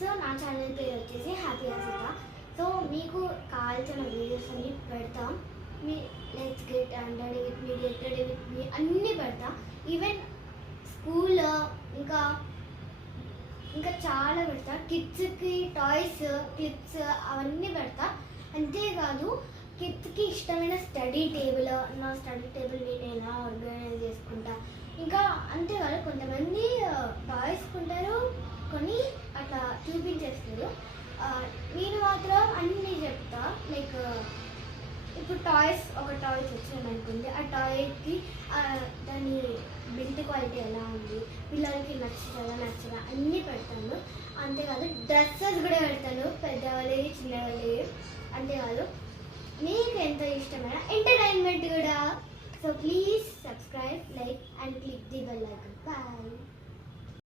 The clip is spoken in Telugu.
సో నా ఛానల్ పేరు వచ్చేసి హ్యాపీ హసిత. సో మీకు కావాల్సిన వీడియోస్ అన్ని పెడతాం. మీ let's get under with me, get ready with me అన్నీ పెడతా. ఈవెన్ స్కూల్ ఇంకా ఇంకా చాలా పెడతా. కిడ్స్కి టాయ్స్, క్లిప్స్ అవన్నీ పెడతా. అంతేకాదు కిడ్స్కి ఇష్టమైన స్టడీ టేబుల్, నా స్టడీ టేబుల్ నేను ఎలా ఆర్గనైజ్ చేసుకుంటా. ఇంకా అంతేకాదు కొంతమంది టాయ్స్ కొంటారు, కొని అట్లా చూపించేస్తారు. నేను మాత్రం అన్నీ చెప్తా. లైక్ ఇప్పుడు ఒక టాయ్స్ వచ్చిందనుకోండి, ఆ టాయ్కి దాని బిల్ట్ క్వాలిటీ ఎలా ఉంది, పిల్లలకి నచ్చుతుందా నచ్చదా అన్నీ పెడతాను. అంతేకాదు డ్రెస్సెస్ కూడా పెడతాను, పెద్దవాళ్ళవి చిన్నవాళ్ళవి. అంతేకాదు మీకు ఎంత ఇష్టమైన ఎంటర్టైన్మెంట్ కూడా. So please subscribe, like and click the bell icon. Bye.